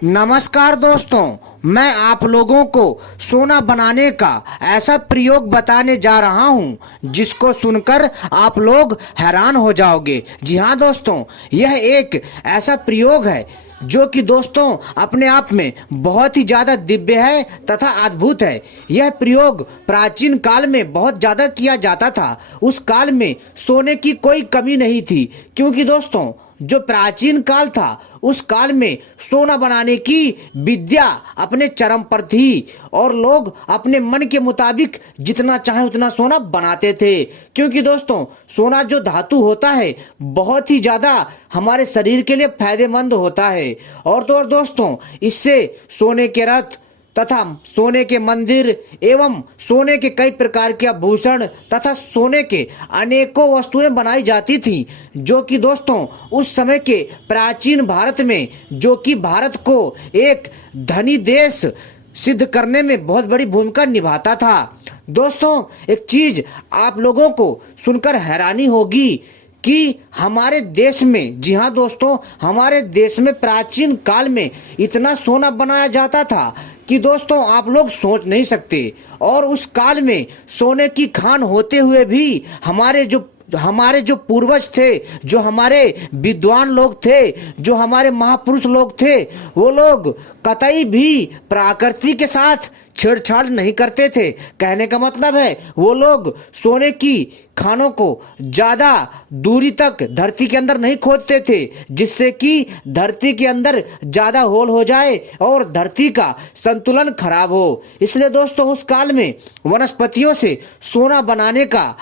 नमस्कार दोस्तों, मैं आप लोगों को सोना बनाने का ऐसा प्रयोग बताने जा रहा हूं जिसको सुनकर आप लोग हैरान हो जाओगे। जी हाँ दोस्तों, यह एक ऐसा प्रयोग है जो कि दोस्तों अपने आप में बहुत ही ज्यादा दिव्य है तथा अद्भुत है। यह प्रयोग प्राचीन काल में बहुत ज्यादा किया जाता था। उस काल में सोने की कोई कमी नहीं थी, क्योंकि दोस्तों जो प्राचीन काल था उस काल में सोना बनाने की विद्या अपने चरम पर थी और लोग अपने मन के मुताबिक जितना चाहे उतना सोना बनाते थे। क्योंकि दोस्तों सोना जो धातु होता है बहुत ही ज्यादा हमारे शरीर के लिए फायदेमंद होता है। और तो और दोस्तों इससे सोने के रथ तथा सोने के मंदिर एवं सोने के कई प्रकार के आभूषण तथा सोने के अनेकों वस्तुएं बनाई जाती थी, जो कि दोस्तों उस समय के प्राचीन भारत में, जो कि भारत को एक धनी देश सिद्ध करने में बहुत बड़ी भूमिका निभाता था। दोस्तों एक चीज आप लोगों को सुनकर हैरानी होगी कि हमारे देश में, जी हाँ दोस्तों, हमारे देश में प्राचीन काल में इतना सोना बनाया जाता था कि दोस्तों आप लोग सोच नहीं सकते। और उस काल में सोने की खान होते हुए भी हमारे जो पूर्वज थे, जो हमारे विद्वान लोग थे, जो हमारे महापुरुष लोग थे, वो लोग कतई भी प्रकृति के साथ छेड़छाड़ नहीं करते थे। कहने का मतलब है वो लोग सोने की खानों को ज्यादा दूरी तक धरती के अंदर नहीं खोदते थे, जिससे कि धरती के अंदर ज्यादा होल हो जाए और धरती का संतुलन खराब हो। इसलिए दोस्तों उस काल में वनस्पतियों से सोना बनाने का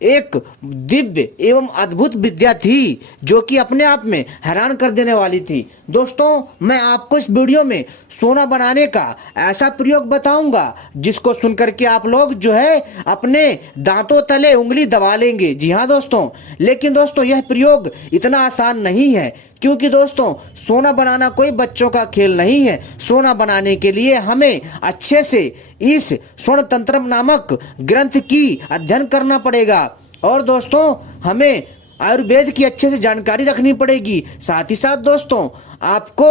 एक दिव्य एवं अद्भुत विद्या थी, जो कि अपने आप में हैरान कर देने वाली थी। दोस्तों मैं आपको इस वीडियो में सोना बनाने का ऐसा प्रयोग बताऊंगा जिसको सुनकर के आप लोग जो है अपने दांतों तले उंगली दबा लेंगे। जी हाँ दोस्तों, लेकिन दोस्तों यह प्रयोग इतना आसान नहीं है, क्योंकि दोस्तों सोना बनाना कोई बच्चों का खेल नहीं है। सोना बनाने के लिए हमें अच्छे से इस स्वर्ण तंत्र नामक ग्रंथ की अध्ययन करना पड़ेगा और दोस्तों हमें आयुर्वेद की अच्छे से जानकारी रखनी पड़ेगी। साथ ही साथ दोस्तों आपको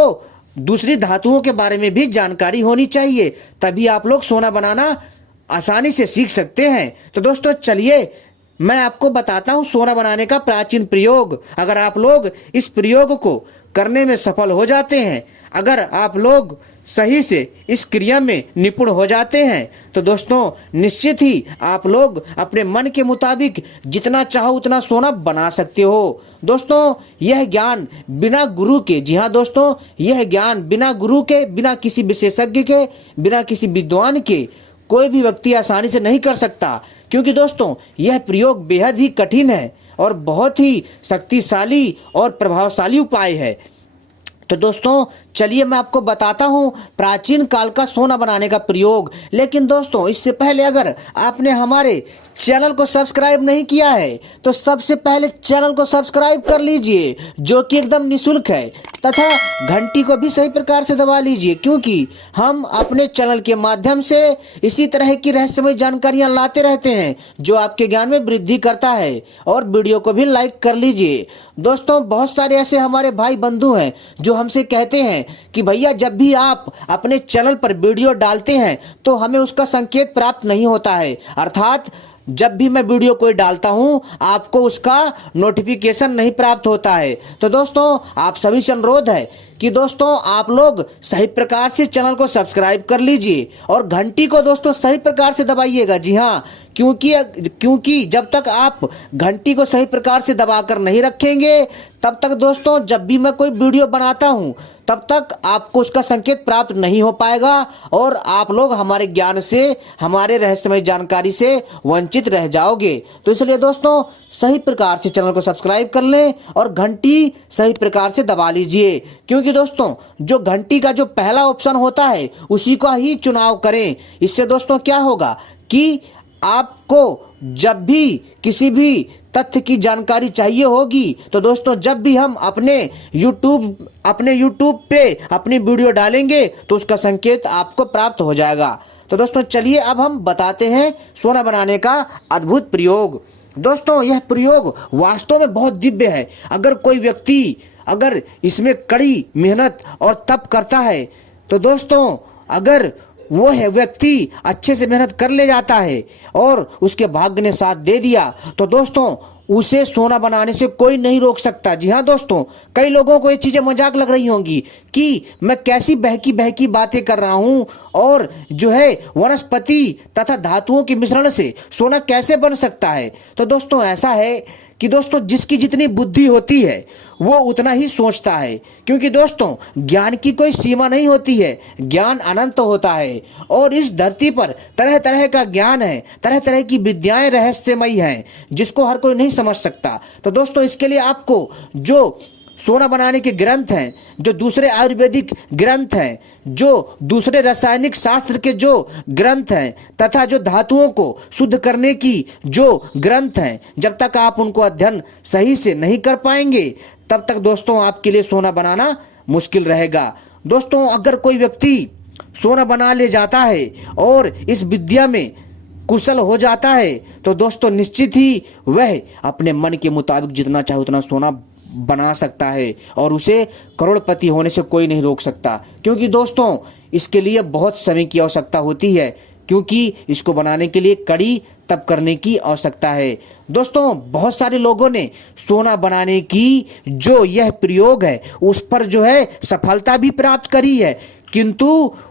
दूसरी धातुओं के बारे में भी जानकारी होनी चाहिए, तभी आप लोग सोना बनाना आसानी से सीख सकते हैं। तो दोस्तों चलिए मैं आपको बताता हूं सोना बनाने का प्राचीन प्रयोग। अगर आप लोग इस प्रयोग को करने में सफल हो जाते हैं, अगर आप लोग सही से इस क्रिया में निपुण हो जाते हैं, तो दोस्तों निश्चित ही आप लोग अपने मन के मुताबिक जितना चाहो उतना सोना बना सकते हो। दोस्तों यह ज्ञान बिना गुरु के, जी हाँ दोस्तों, यह ज्ञान बिना गुरु के, बिना किसी विशेषज्ञ के, बिना किसी विद्वान के कोई भी व्यक्ति आसानी से नहीं कर सकता। क्योंकि दोस्तों यह प्रयोग बेहद ही कठिन है और बहुत ही शक्तिशाली और प्रभावशाली उपाय है। तो दोस्तों चलिए मैं आपको बताता हूं प्राचीन काल का सोना बनाने का प्रयोग। लेकिन दोस्तों इससे पहले अगर आपने हमारे चैनल को सब्सक्राइब नहीं किया है तो सबसे पहले चैनल को सब्सक्राइब कर लीजिए, जो कि एकदम निःशुल्क है, तथा घंटी को भी सही प्रकार से दबा लीजिए, क्योंकि हम अपने चैनल के माध्यम से इसी तरह की रहस्यमय जानकारियां लाते रहते हैं जो आपके ज्ञान में वृद्धि करता है। और वीडियो को भी लाइक कर लीजिए। दोस्तों बहुत सारे ऐसे हमारे भाई बंधु हैं जो हमसे कहते हैं कि भैया जब भी आप अपने चैनल पर वीडियो डालते हैं तो हमें उसका संकेत प्राप्त नहीं होता है, अर्थात जब भी मैं वीडियो कोई डालता हूं आपको उसका नोटिफिकेशन नहीं प्राप्त होता है। तो दोस्तों आप सभी से अनुरोध है कि दोस्तों आप लोग सही प्रकार से चैनल को सब्सक्राइब कर लीजिए और घंटी को दोस्तों सही प्रकार से दबाइएगा। जी हाँ, क्योंकि जब तक आप घंटी को सही प्रकार से दबाकर नहीं रखेंगे तब तक दोस्तों जब भी मैं कोई वीडियो बनाता हूं तब तक आपको उसका संकेत प्राप्त नहीं हो पाएगा और आप लोग हमारे ज्ञान से, हमारे रहस्यमय जानकारी से वंचित रह जाओगे। तो इसलिए दोस्तों सही प्रकार से चैनल को सब्सक्राइब कर लें और घंटी सही प्रकार से दबा लीजिए, क्योंकि दोस्तों जो घंटी का जो पहला ऑप्शन होता है उसी का ही चुनाव करें। इससे दोस्तों क्या होगा कि आपको जब भी किसी भी तथ्य की जानकारी चाहिए होगी तो दोस्तों जब भी हम अपने YouTube पे अपनी वीडियो डालेंगे तो उसका संकेत आपको प्राप्त हो जाएगा। तो दोस्तों चलिए अब हम बताते हैं सोना बनाने का अद्भुत प्रयोग। दोस्तों यह प्रयोग वास्तव में बहुत दिव्य है। अगर कोई व्यक्ति अगर इसमें कड़ी मेहनत और तप करता है तो दोस्तों अगर वो है व्यक्ति अच्छे से मेहनत कर ले जाता है और उसके भाग्य ने साथ दे दिया तो दोस्तों उसे सोना बनाने से कोई नहीं रोक सकता। जी हाँ दोस्तों, कई लोगों को ये चीजें मजाक लग रही होंगी कि मैं कैसी बहकी बहकी बातें कर रहा हूं और जो है वनस्पति तथा धातुओं के मिश्रण से सोना कैसे बन सकता है। तो दोस्तों ऐसा है कि दोस्तों जिसकी जितनी बुद्धि होती है वो उतना ही सोचता है, क्योंकि दोस्तों ज्ञान की कोई सीमा नहीं होती है, ज्ञान अनंत होता है और इस धरती पर तरह तरह का ज्ञान है, तरह तरह की विद्याएं रहस्यमयी हैं जिसको हर कोई नहीं समझ सकता। तो दोस्तों इसके लिए आपको जो सोना बनाने के ग्रंथ हैं, जो दूसरे आयुर्वेदिक ग्रंथ हैं, जो दूसरे रासायनिक शास्त्र के जो ग्रंथ हैं तथा जो धातुओं को शुद्ध करने की जो ग्रंथ हैं, जब तक आप उनको अध्ययन सही से नहीं कर पाएंगे तब तक दोस्तों आपके लिए सोना बनाना मुश्किल रहेगा। दोस्तों अगर कोई व्यक्ति सोना बना ले जाता है और इस विद्या में कुशल हो जाता है तो दोस्तों निश्चित ही वह अपने मन के मुताबिक जितना चाहे उतना सोना बना सकता है और उसे करोड़पति होने से कोई नहीं रोक सकता, क्योंकि दोस्तों इसके लिए बहुत समय की आवश्यकता होती है, क्योंकि इसको बनाने के लिए कड़ी तप करने की आवश्यकता है। दोस्तों बहुत सारे लोगों ने सोना बनाने की जो यह प्रयोग है उस पर जो है सफलता भी प्राप्त करी है, किंतु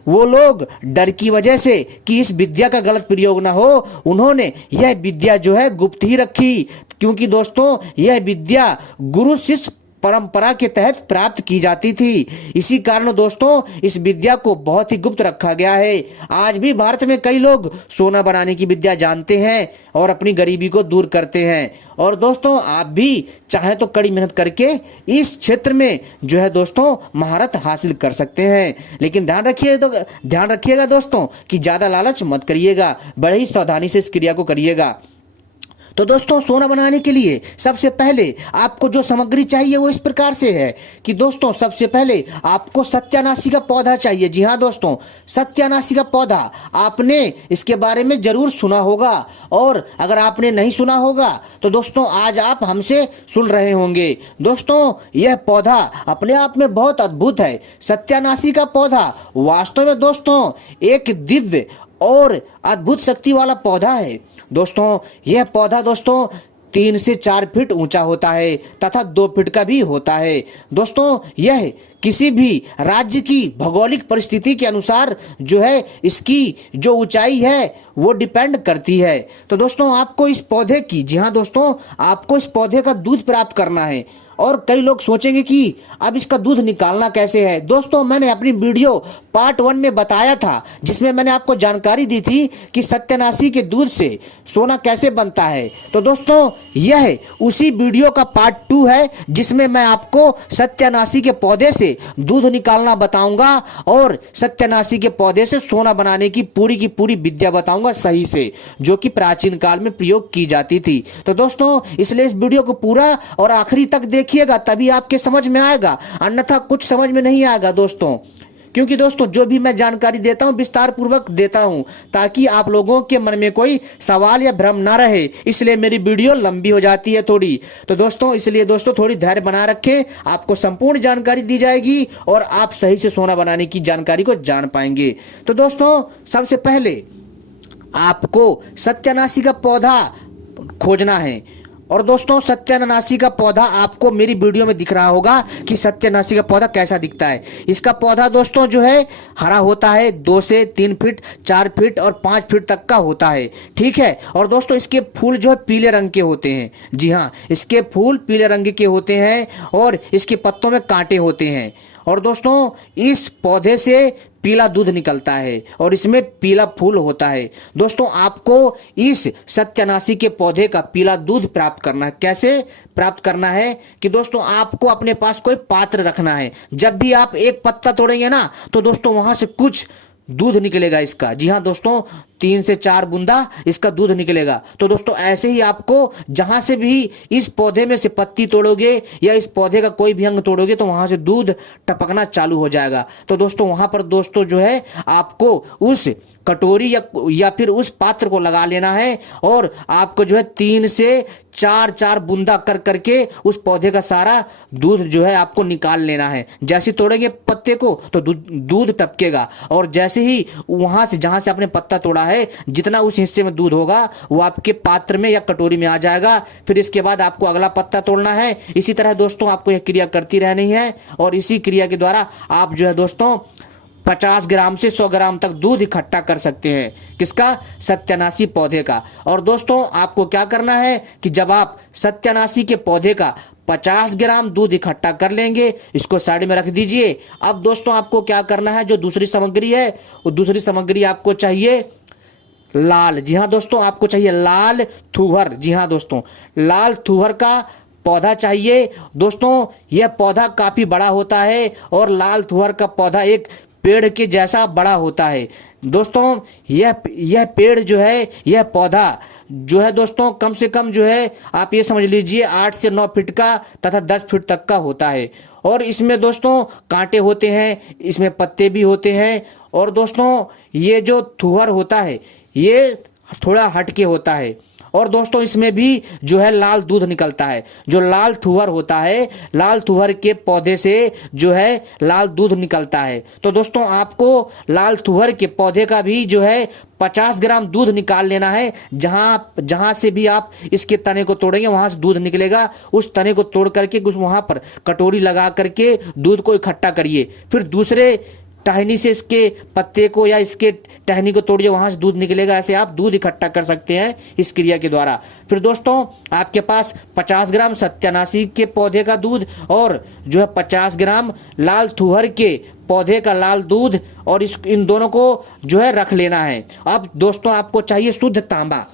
वो लोग डर की वजह से कि इस विद्या का गलत प्रयोग ना हो उन्होंने यह विद्या जो है गुप्त ही रखी, क्योंकि दोस्तों यह विद्या गुरु शिष्य परंपरा के तहत प्राप्त की जाती थी। इसी कारण दोस्तों इस विद्या को बहुत ही गुप्त रखा गया है। आज भी भारत में कई लोग सोना बनाने की विद्या जानते हैं और अपनी गरीबी को दूर करते हैं। और दोस्तों आप भी चाहे तो कड़ी मेहनत करके इस क्षेत्र में जो है दोस्तों महारत हासिल कर सकते हैं, लेकिन ध्यान रखिएगा दोस्तों कि ज्यादा लालच मत करिएगा, बड़े ही सावधानी से इस क्रिया को करिएगा। तो दोस्तों सोना बनाने के लिए सबसे पहले आपको जो सामग्री चाहिए वो इस प्रकार से है कि दोस्तों सबसे पहले आपको सत्यानाशी का पौधा चाहिए। जी हाँ दोस्तों, सत्यानाशी का पौधा आपने इसके बारे में जरूर सुना होगा, और अगर आपने नहीं सुना होगा तो दोस्तों आज आप हमसे सुन रहे होंगे। दोस्तों यह पौधा अपने आप में बहुत अद्भुत है। सत्यानाशी का पौधा वास्तव में दोस्तों एक दिव्य और अद्भुत शक्ति वाला पौधा है। दोस्तों यह पौधा दोस्तों 3 से 4 फीट ऊंचा होता है तथा 2 फीट का भी होता है। दोस्तों यह किसी भी राज्य की भौगोलिक परिस्थिति के अनुसार जो है इसकी जो ऊंचाई है वो डिपेंड करती है। तो दोस्तों आपको इस पौधे की, जी हाँ दोस्तों, आपको इस पौधे का दूध प्राप्त करना है। और कई लोग सोचेंगे कि अब इसका दूध निकालना कैसे है। दोस्तों मैंने अपनी वीडियो पार्ट 1 में बताया था, जिसमें मैंने आपको जानकारी दी थी कि सत्यानाशी के दूध से सोना कैसे बनता है। तो दोस्तों यह उसी वीडियो का पार्ट 2 है जिसमें मैं आपको सत्यानाशी के पौधे से दूध निकालना बताऊंगा और सत्यानाशी के पौधे से सोना बनाने की पूरी विद्या बताऊंगा सही से, जो कि प्राचीन काल में प्रयोग की जाती थी। तो दोस्तों इसलिए इस वीडियो को पूरा और आखिरी तक देखिएगा, तभी आपके समझ में आएगा, अन्यथा कुछ समझ में नहीं आएगा दोस्तों। क्योंकि दोस्तों जो भी मैं जानकारी देता हूं विस्तार पूर्वक देता हूं ताकि आप लोगों के मन में कोई सवाल या भ्रम ना रहे, इसलिए मेरी वीडियो लंबी हो जाती है थोड़ी। तो दोस्तों इसलिए दोस्तों थोड़ी धैर्य बना रखें, आपको संपूर्ण जानकारी दी जाएगी और आप सही से सोना बनाने की जानकारी को जान पाएंगे। तो दोस्तों सबसे पहले आपको सत्यानाशी का पौधा खोजना है। और दोस्तों सत्यानाशी का पौधा आपको मेरी वीडियो में दिख रहा होगा कि सत्यानाशी का पौधा कैसा दिखता है। इसका पौधा दोस्तों जो है हरा होता है, 2 से 3 फीट, 4 फीट और 5 फीट तक का होता है, ठीक है। और दोस्तों इसके फूल जो है पीले रंग के होते हैं। जी हाँ, इसके फूल पीले रंग के होते हैं और इसके पत्तों में कांटे होते हैं। और दोस्तों इस पौधे से पीला दूध निकलता है और इसमें पीला फूल होता है। दोस्तों आपको इस सत्यानाशी के पौधे का पीला दूध प्राप्त करना है। कैसे प्राप्त करना है कि दोस्तों आपको अपने पास कोई पात्र रखना है। जब भी आप एक पत्ता तोड़ेंगे ना तो दोस्तों वहां से कुछ दूध निकलेगा इसका। जी हाँ दोस्तों, 3 से 4 बूंदा इसका दूध निकलेगा। तो दोस्तों ऐसे ही आपको जहां से भी इस पौधे में से पत्ती तोड़ोगे या इस पौधे का कोई भी अंग तोड़ोगे तो वहां से दूध टपकना चालू हो जाएगा। तो दोस्तों वहां पर दोस्तों जो है आपको उस कटोरी या फिर उस पात्र को लगा लेना है और आपको जो है 3 से चार चार बूंदा कर करके उस पौधे का सारा दूध जो है आपको निकाल लेना है। जैसे तोड़ेंगे पत्ते को तो दूध टपकेगा, और जैसे ही वहां से जहां से आपने पत्ता तोड़ा है जितना उस हिस्से में दूध होगा वो आपके पात्र में या कटोरी में आ जाएगा। फिर इसके बाद आपको अगला पत्ता तोड़ना है। इसी तरह दोस्तों आपको यह क्रिया करती रहनी है, और इसी क्रिया के द्वारा आप जो है दोस्तों 50 ग्राम से 100 ग्राम तक दूध इकट्ठा कर सकते हैं। किसका? सत्यानाशी पौधे का। और दोस्तों आपको क्या करना है कि जब आप सत्यानाशी के पौधे का 50 ग्राम दूध इकट्ठा कर लेंगे, इसको साइड में रख दीजिए। अब दोस्तों आपको क्या करना है, जो दूसरी सामग्री है वो दूसरी सामग्री आपको चाहिए लाल। जी हाँ दोस्तों, आपको चाहिए लाल थुहर। जी हाँ दोस्तों, लाल थुहर का पौधा चाहिए। दोस्तों यह पौधा काफी बड़ा होता है और लाल थुहर का पौधा एक पेड़ के जैसा बड़ा होता है। दोस्तों यह पेड़ जो है, यह पौधा जो है दोस्तों कम से कम जो है आप ये समझ लीजिए 8 से 9 फीट का तथा 10 फीट तक का होता है। और इसमें दोस्तों कांटे होते हैं, इसमें पत्ते भी होते हैं। और दोस्तों ये जो थुहर होता है ये थोड़ा हटके होता है। और दोस्तों इसमें भी जो है लाल दूध निकलता है। जो लाल थुहर होता है, लाल थुहर के पौधे से जो है लाल दूध निकलता है। तो दोस्तों आपको लाल थुहर के पौधे का भी जो है 50 ग्राम दूध निकाल लेना है। जहां से भी आप इसके तने को तोड़ेंगे वहां से दूध निकलेगा। उस तने को तोड़ करके कुछ वहां पर कटोरी लगा करके दूध को इकट्ठा करिए। फिर दूसरे टहनी से इसके पत्ते को या इसके टहनी को तोड़िए, वहां से दूध निकलेगा। ऐसे आप दूध इकट्ठा कर सकते हैं इस क्रिया के द्वारा। फिर दोस्तों आपके पास 50 ग्राम सत्यानाशी के पौधे का दूध और जो है 50 ग्राम लाल थुहर के पौधे का लाल दूध, और इन दोनों को जो है रख लेना है। अब दोस्तों आपको चाहिए शुद्ध तांबा।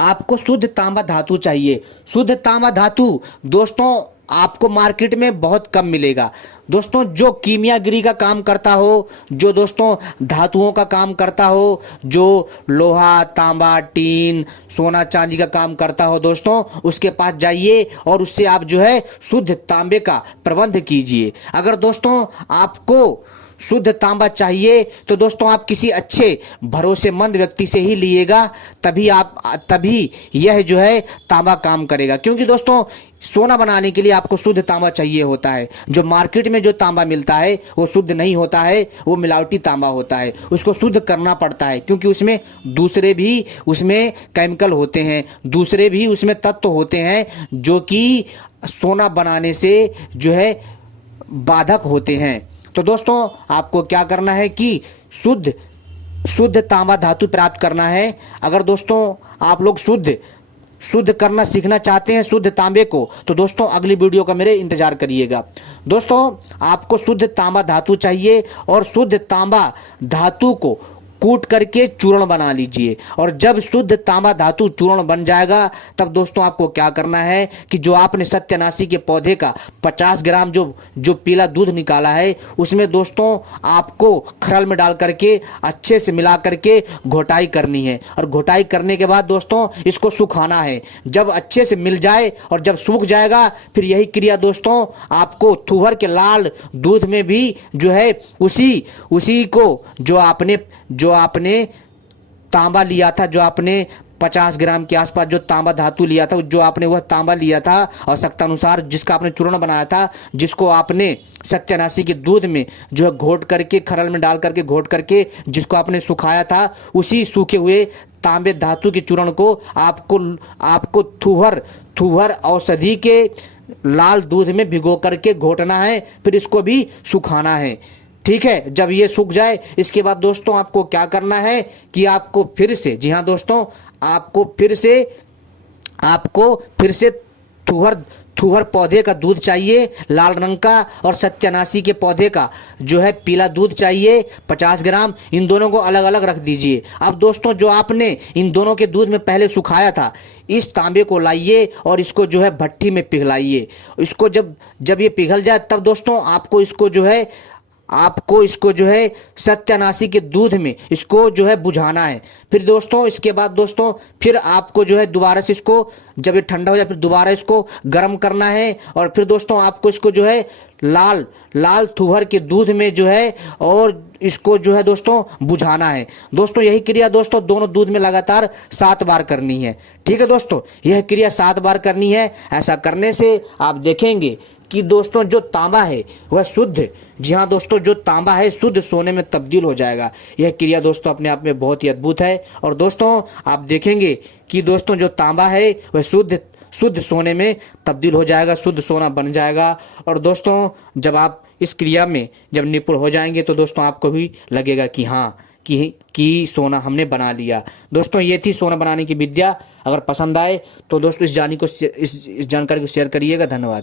आपको शुद्ध तांबा धातु चाहिए। शुद्ध तांबा धातु दोस्तों आपको मार्केट में बहुत कम मिलेगा। दोस्तों जो कीमियागिरी का काम करता हो, जो दोस्तों धातुओं का काम करता हो, जो लोहा तांबा टीन सोना चांदी का काम करता हो, दोस्तों उसके पास जाइए और उससे आप जो है शुद्ध तांबे का प्रबंध कीजिए। अगर दोस्तों आपको शुद्ध तांबा चाहिए तो दोस्तों आप किसी अच्छे भरोसेमंद व्यक्ति से ही लीजिएगा, तभी यह जो है तांबा काम करेगा। क्योंकि दोस्तों सोना बनाने के लिए आपको शुद्ध तांबा चाहिए होता है। जो मार्केट में जो तांबा मिलता है वो शुद्ध नहीं होता है, वो मिलावटी तांबा होता है। उसको शुद्ध करना पड़ता है क्योंकि उसमें दूसरे भी उसमें केमिकल होते हैं, दूसरे भी उसमें तत्व होते हैं जो कि सोना बनाने से जो है बाधक होते हैं। तो दोस्तों आपको क्या करना है कि शुद्ध तांबा धातु प्राप्त करना है। अगर दोस्तों आप लोग शुद्ध करना सीखना चाहते हैं शुद्ध तांबे को, तो दोस्तों अगली वीडियो का मेरे इंतजार करिएगा। दोस्तों आपको शुद्ध तांबा धातु चाहिए और शुद्ध तांबा धातु को कूट करके चूर्ण बना लीजिए। और जब शुद्ध तांबा धातु चूर्ण बन जाएगा तब दोस्तों आपको क्या करना है कि जो आपने सत्यानाशी के पौधे का 50 ग्राम जो पीला दूध निकाला है उसमें दोस्तों आपको खरल में डाल करके अच्छे से मिला करके घोटाई करनी है। और घोटाई करने के बाद दोस्तों इसको सुखाना है। जब अच्छे से मिल जाए और जब सूख जाएगा फिर यही क्रिया दोस्तों आपको थुहर के लाल दूध में भी जो है उसी को जो आपने तांबा लिया था, जो आपने 50 ग्राम के आसपास जो तांबा धातु लिया था, जो आपने वह तांबा लिया था आवश्यकता अनुसार, जिसका आपने चूर्ण बनाया था, जिसको आपने सत्यानाशी के दूध में जो है घोट करके खरल में डाल करके घोट करके जिसको आपने सुखाया था, उसी सूखे हुए तांबे धातु के चूर्ण को आपको थुहर औषधि के लाल दूध में भिगो करके घोटना है। फिर इसको भी सुखाना है। ठीक है, जब ये सूख जाए इसके बाद दोस्तों आपको क्या करना है कि आपको फिर से, जी हाँ दोस्तों, आपको फिर से थुहर पौधे का दूध चाहिए लाल रंग का, और सत्यानाशी के पौधे का जो है पीला दूध चाहिए 50 ग्राम। इन दोनों को अलग अलग रख दीजिए। अब दोस्तों जो आपने इन दोनों के दूध में पहले सुखाया था, इस तांबे को लाइए और इसको जो है भट्टी में पिघलाइए। इसको जब ये पिघल जाए तब दोस्तों आपको इसको जो है आपको इसको जो है सत्यानाशी के दूध में इसको जो है बुझाना है। फिर दोस्तों इसके बाद दोस्तों फिर आपको जो है दोबारा से इसको, जब ये ठंडा हो जाए फिर दोबारा इसको गर्म करना है। और फिर दोस्तों आपको इसको जो है लाल लाल तुअर के दूध में जो है और इसको जो है दोस्तों बुझाना है। दोस्तों यही क्रिया दोस्तों दोनों दूध में लगातार 7 बार करनी है। ठीक है दोस्तों, यह क्रिया 7 बार करनी है। ऐसा करने से आप देखेंगे कि दोस्तों जो तांबा है वह शुद्ध, जी हाँ दोस्तों, जो तांबा है शुद्ध सोने में तब्दील हो जाएगा। यह क्रिया दोस्तों अपने आप में बहुत ही अद्भुत है। और दोस्तों आप देखेंगे कि दोस्तों जो तांबा है वह शुद्ध सोने में तब्दील हो जाएगा, शुद्ध सोना बन जाएगा। और दोस्तों जब आप इस क्रिया में जब निपुण हो जाएंगे तो दोस्तों आपको भी लगेगा कि हाँ कि सोना हमने बना लिया। दोस्तों ये थी सोना बनाने की विद्या। अगर पसंद आए तो दोस्तों इस जानकारी को शेयर करिएगा। धन्यवाद।